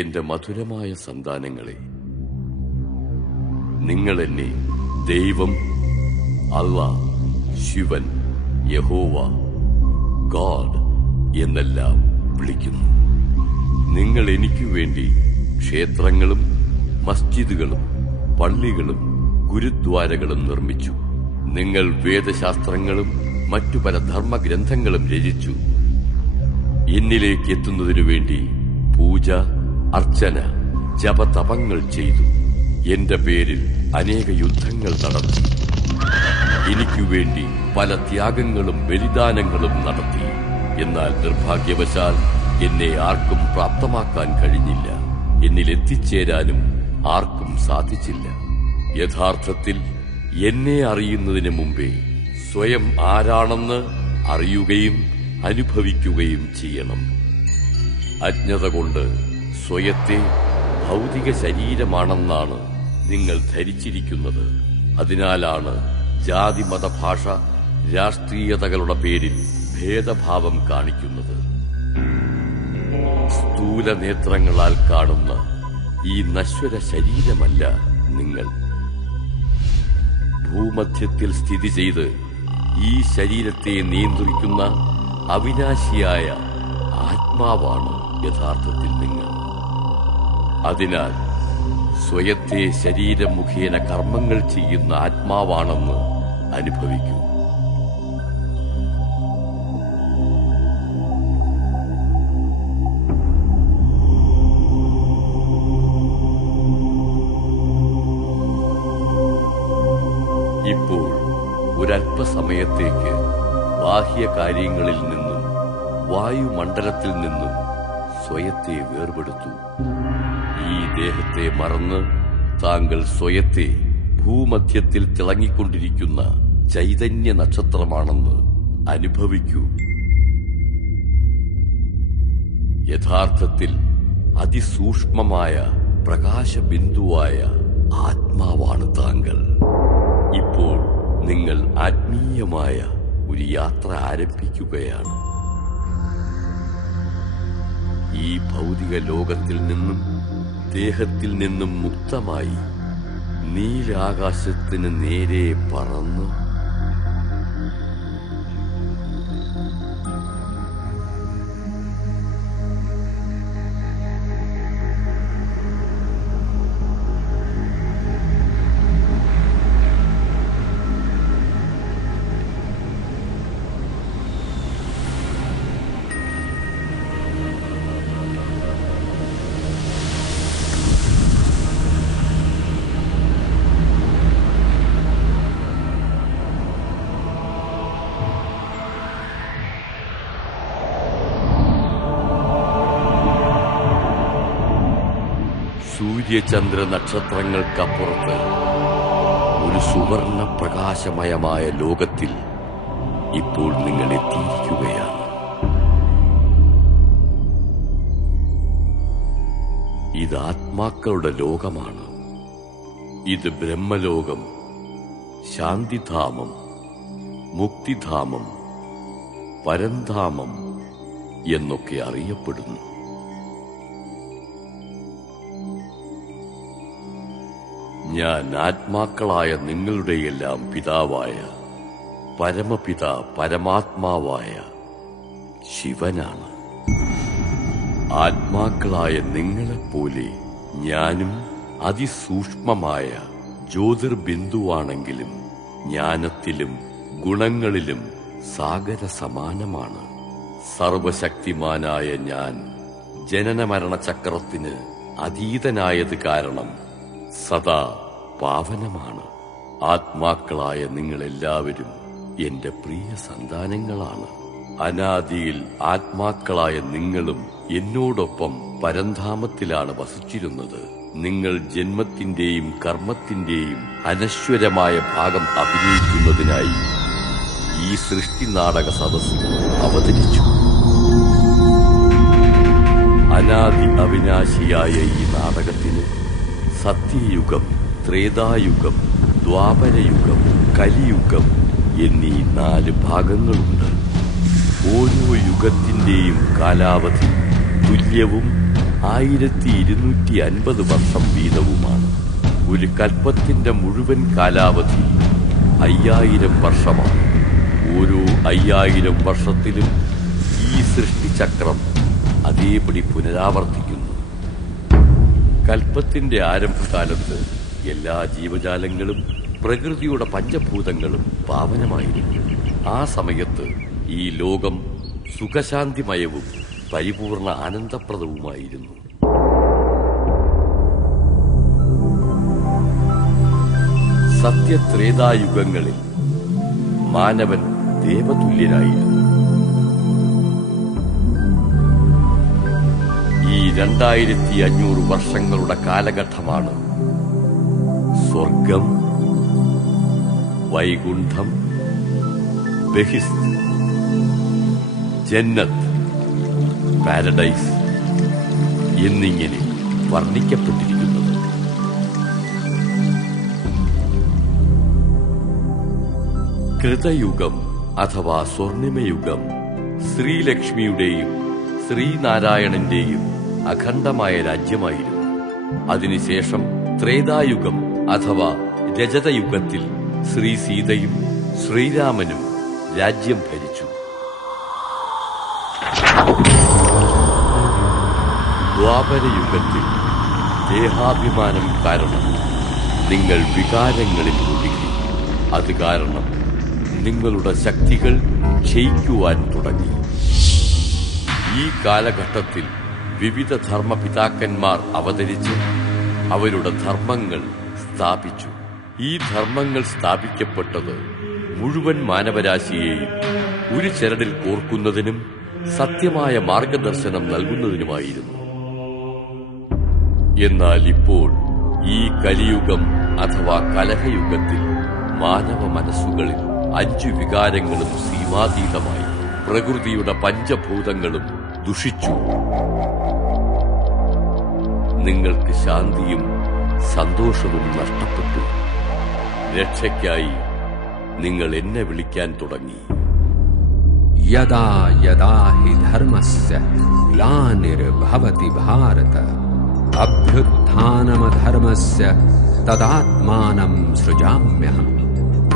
എന്റെ മധുരമായ സന്താനങ്ങളെ, നിങ്ങൾ എന്നെ ദൈവം, അല്ലാഹ്, ശിവൻ, യഹോവ, ഗോഡ് എന്നെല്ലാം വിളിക്കുന്നു. നിങ്ങൾ എനിക്കു വേണ്ടി ക്ഷേത്രങ്ങളും മസ്ജിദുകളും പള്ളികളും ഗുരുദ്വാരകളും നിർമ്മിച്ചു. നിങ്ങൾ വേദശാസ്ത്രങ്ങളും മറ്റു പല ധർമ്മഗ്രന്ഥങ്ങളും രചിച്ചു. എന്നിലേക്ക് എത്തുന്നതിനു വേണ്ടി പൂജ, അർച്ചന, ജപതപങ്ങൾ ചെയ്തു. എന്റെ പേരിൽ അനേക യുദ്ധങ്ങൾ നടത്തി. എനിക്കുവേണ്ടി പല ത്യാഗങ്ങളും ബലിദാനങ്ങളും നടത്തി. എന്നാൽ നിർഭാഗ്യവശാൽ എന്നെ ആർക്കും പ്രാപ്തമാക്കാൻ കഴിഞ്ഞില്ല. എന്നിൽ എത്തിച്ചേരാനും ആർക്കും സാധിച്ചില്ല. യഥാർത്ഥത്തിൽ എന്നെ അറിയുന്നതിന് മുമ്പേ സ്വയം ആരാണെന്ന് അറിയുകയും അനുഭവിക്കുകയും ചെയ്യണം. അജ്ഞത കൊണ്ട് സ്വയത്തെ ഭൗതിക ശരീരമാണെന്നാണ് നിങ്ങൾ ധരിച്ചിരിക്കുന്നത്. അതിനാലാണ് ജാതി, മത, ഭാഷ, രാഷ്ട്രീയതകളുടെ പേരിൽ ഭേദഭാവം കാണിക്കുന്നത്. സ്ഥൂല നേത്രങ്ങളാൽ കാണുന്ന ഈ നശ്വര ശരീരമല്ല നിങ്ങൾ. ഭൂമധ്യത്തിൽ സ്ഥിതി ചെയ്ത് ഈ ശരീരത്തെ നിയന്ത്രിക്കുന്ന അവിനാശിയായ ആത്മാവാണ് യഥാർത്ഥത്തിൽ നിങ്ങൾ. അതിനാൽ സ്വയത്തെ ശരീരം മുഖേന കർമ്മങ്ങൾ ചെയ്യുന്ന ആത്മാവാണെന്ന് അനുഭവിക്കൂ. ഇപ്പോൾ ഒരല്പസമയത്തേക്ക് ബാഹ്യകാര്യങ്ങളിൽ നിന്നും വായുമണ്ഡലത്തിൽ നിന്നും സ്വയത്തെ വേർപെടുത്തു. ഈ ദേഹത്തെ മറന്ന് താങ്കൾ സ്വയത്തെ ഭൂമധ്യത്തിൽ തിളങ്ങിക്കൊണ്ടിരിക്കുന്ന ചൈതന്യ നക്ഷത്രമാണെന്ന് അനുഭവിക്കൂ. യഥാർത്ഥത്തിൽ അതിസൂക്ഷ്മമായ പ്രകാശബിന്ദുവായ ആത്മാവാണ് താങ്കൾ. ഇപ്പോൾ നിങ്ങൾ ആത്മീയമായ ഒരു യാത്ര ആരംഭിക്കുകയാണ്. ഈ ഭൗതിക ലോകത്തിൽ നിന്നും ദേഹത്തിൽ നിന്നും മുക്തമായി നീലാകാശത്തിന് നേരെ പറന്ന് സൂര്യചന്ദ്ര നക്ഷത്രങ്ങൾക്കപ്പുറത്ത് ഒരു സുവർണ പ്രകാശമയമായ ലോകത്തിൽ ഇപ്പോൾ നിങ്ങൾ എത്തിയിരിക്കുകയാണ്. ഇത് ആത്മാക്കളുടെ ലോകമാണ്. ഇത് ബ്രഹ്മലോകം, ശാന്തിധാമം, മുക്തിധാമം, പരംധാമം എന്നൊക്കെ അറിയപ്പെടുന്നു. ഞാൻ ആത്മാക്കളായ നിങ്ങളുടെയെല്ലാം പിതാവായ പരമപിത പരമാത്മാവായ ശിവനാണ്. ആത്മാക്കളായ നിങ്ങളെപ്പോലെ ഞാനും അതിസൂക്ഷ്മമായ ജ്യോതിർബിന്ദുവാണെങ്കിലും ജ്ഞാനത്തിലും ഗുണങ്ങളിലും സാഗര സമാനമാണ്. സർവശക്തിമാനായ ഞാൻ ജനനമരണ ചക്രത്തിന് അതീതനായത് കാരണം സദാ പാവനമാണ്. ആത്മാക്കളായ നിങ്ങളെല്ലാവരും എന്റെ പ്രിയ സന്താനങ്ങളാണ്. അനാദിയിൽ ആത്മാക്കളായ നിങ്ങളും എന്നോടൊപ്പം പരംധാമത്തിലാണ് വസിച്ചിരുന്നത്. നിങ്ങൾ ജന്മത്തിന്റെയും കർമ്മത്തിന്റെയും അനശ്വരമായ ഭാഗം അഭിനയിക്കുന്നതിനായി ഈ സൃഷ്ടി നാടക സദസ്സിൽ അവതരിച്ചു. അനാദി അവിനാശിയായ ഈ നാടകത്തിന് സത്യയുഗം, ത്രേതായുഗം, ദ്വാപരയുഗം, കലിയുഗം എന്നീ 4 ഭാഗങ്ങളുണ്ട്. ഓരോ യുഗത്തിന്റെയും കാലാവധി തുല്യവും 1250 വർഷം വീതവുമാണ്. ഒരു കൽപ്പത്തിന്റെ മുഴുവൻ കാലാവധി 5000 വർഷമാണ്. ഓരോ 5000 വർഷത്തിലും ഈ സൃഷ്ടിചക്രം അതേപടി പുനരാവർത്തിക്കുന്നു. കൽപ്പത്തിന്റെ ആരംഭകാലത്ത് എല്ലാ ജീവജാലങ്ങളും പ്രകൃതിയുടെ പഞ്ചഭൂതങ്ങളും പാവനമായിരുന്നു. ആ സമയത്ത് ഈ ലോകം സുഖശാന്തിമയവും പരിപൂർണ ആനന്ദപ്രദവുമായിരുന്നു. സത്യത്രേതായുഗങ്ങളിൽ മാനവൻ ദേവതുല്യനായിരുന്നു. ഈ 2500 വർഷങ്ങളുടെ കാലഘട്ടമാണ് സ്വർഗം, വൈകുണ്ഠം, ബഹിസ്ത്, ജന്നത്ത്, പാരഡൈസ് എന്നിങ്ങനെ വർണ്ണിക്കപ്പെട്ടിരിക്കുന്നത്. കൃതയുഗം അഥവാ സ്വർണിമയുഗം ശ്രീലക്ഷ്മിയുടെയും ശ്രീനാരായണന്റെയും അഖണ്ഡമായ രാജ്യമായിരുന്നു. അതിനുശേഷം ത്രേതായുഗം അഥവാ രജതയുഗത്തിൽ ശ്രീ സീതയും ശ്രീരാമനും രാജ്യം ഭരിച്ചു. ദ്വാപരയുഗത്തിൽ ദേഹാഭിമാനം കാരണം നിങ്ങൾ വികാരങ്ങളിൽ ഒഴുകി. അത് കാരണം നിങ്ങളുടെ ശക്തികൾ ക്ഷയിക്കുവാൻ തുടങ്ങി. ഈ കാലഘട്ടത്തിൽ വിവിധ ധർമ്മപിതാക്കന്മാർ അവതരിച്ച് അവരുടെ ധർമ്മങ്ങൾ സ്ഥാപിച്ചു. ഈ ധർമ്മങ്ങൾ സ്ഥാപിക്കപ്പെട്ടത് മുഴുവൻ മാനവരാശിയെയും ഒരു ചരടിൽ കോർക്കുന്നതിനും സത്യമായ മാർഗദർശനം നൽകുന്നതിനുമായിരുന്നു. എന്നാൽ ഇപ്പോൾ ഈ കലിയുഗം അഥവാ കലഹയുഗത്തിൽ മാനവ മനസ്സുകളിൽ 5 വികാരങ്ങളും സീമാതീതമായി. പ്രകൃതിയുടെ പഞ്ചഭൂതങ്ങളും ദുഷിച്ചു. നിങ്ങൾക്ക് ശാന്തിയും സന്തോഷവും നഷ്ടപ്പെട്ടു. രക്ഷയ്ക്കായി നിങ്ങൾ എന്നെ വിളിക്കാൻ തുടങ്ങി. യദാ യദാ ഹി ധർമ്മസ്യ ഗ്ലാനിർഭവതി ഭാരത അഭ്യുത്ഥാനമധർമ്മസ്യ തദാത്മാനം സൃജാമ്യഹം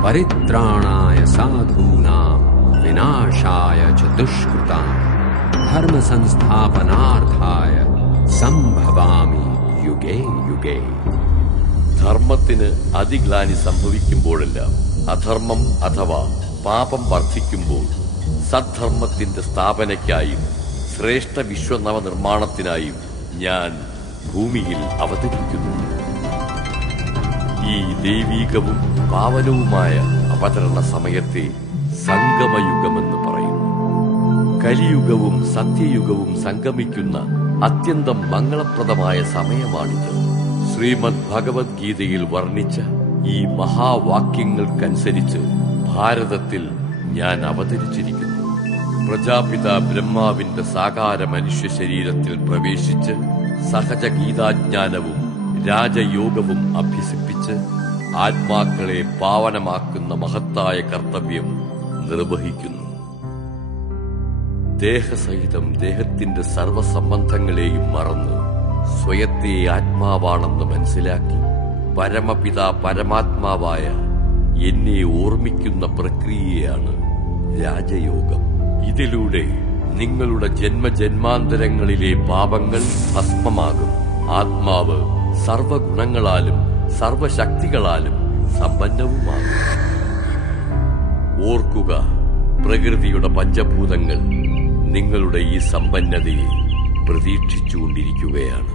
പരിത്രാണായ സാധൂനാം വിനാശായ ച ദുഷ്കൃതാം ധർമ്മസംസ്ഥാപനാർത്ഥായ സംഭവാമി യുഗേ യുഗേ. ധർമ്മത്തിന് അതിഗ്ലാനി സംഭവിക്കുമ്പോഴെല്ലാം, അധർമ്മം അഥവാ പാപം വർദ്ധിക്കുമ്പോൾ സദ്ധർമ്മത്തിന്റെ സ്ഥാപനയ്ക്കായും ശ്രേഷ്ഠ വിശ്വനവനിർമ്മാണത്തിനായും ഞാൻ ഭൂമിയിൽ അവതരിക്കുന്നു. ഈ ദൈവീകവും പാവനവുമായ അവതരണ സമയത്തെ സംഗമയുഗമെന്ന് പറയുന്നു. കലിയുഗവും സത്യയുഗവും സംഗമിക്കുന്ന അത്യന്തം മംഗളപ്രദമായ സമയമാണിത്. ശ്രീമദ് ഭഗവത്ഗീതയിൽ വർണ്ണിച്ച ഈ മഹാവാക്യങ്ങൾക്കനുസരിച്ച് ഭാരതത്തിൽ ഞാൻ അവതരിച്ചിരിക്കുന്നു. പ്രജാപിത ബ്രഹ്മാവിന്റെ സാകാര മനുഷ്യ ശരീരത്തിൽ പ്രവേശിച്ച് സഹജ ഗീതാജ്ഞാനവും രാജയോഗവും അഭ്യസിപ്പിച്ച് ആത്മാക്കളെ പാവനമാക്കുന്ന മഹത്തായ കർത്തവ്യം നിർവഹിക്കുന്നു. ദേഹസഹിതം ദേഹത്തിന്റെ സർവസംബന്ധങ്ങളെയും മറന്ന് സ്വയത്തെ ആത്മാവാണെന്ന് മനസ്സിലാക്കി പരമപിത പരമാത്മാവായ എന്നെ ഓർമ്മിക്കുന്ന പ്രക്രിയയാണ് രാജയോഗം. ഇതിലൂടെ നിങ്ങളുടെ ജന്മജന്മാന്തരങ്ങളിലെ പാപങ്ങൾ ഭസ്മമാകും. ആത്മാവ് സർവഗുണങ്ങളാലും സർവശക്തികളാലും സമ്പന്നവുമാകും. ഓർക്കുക, പ്രകൃതിയുടെ പഞ്ചഭൂതങ്ങൾ നിങ്ങളുടെ ഈ സമ്പന്നതയെ പ്രതീക്ഷിച്ചുകൊണ്ടിരിക്കുകയാണ്.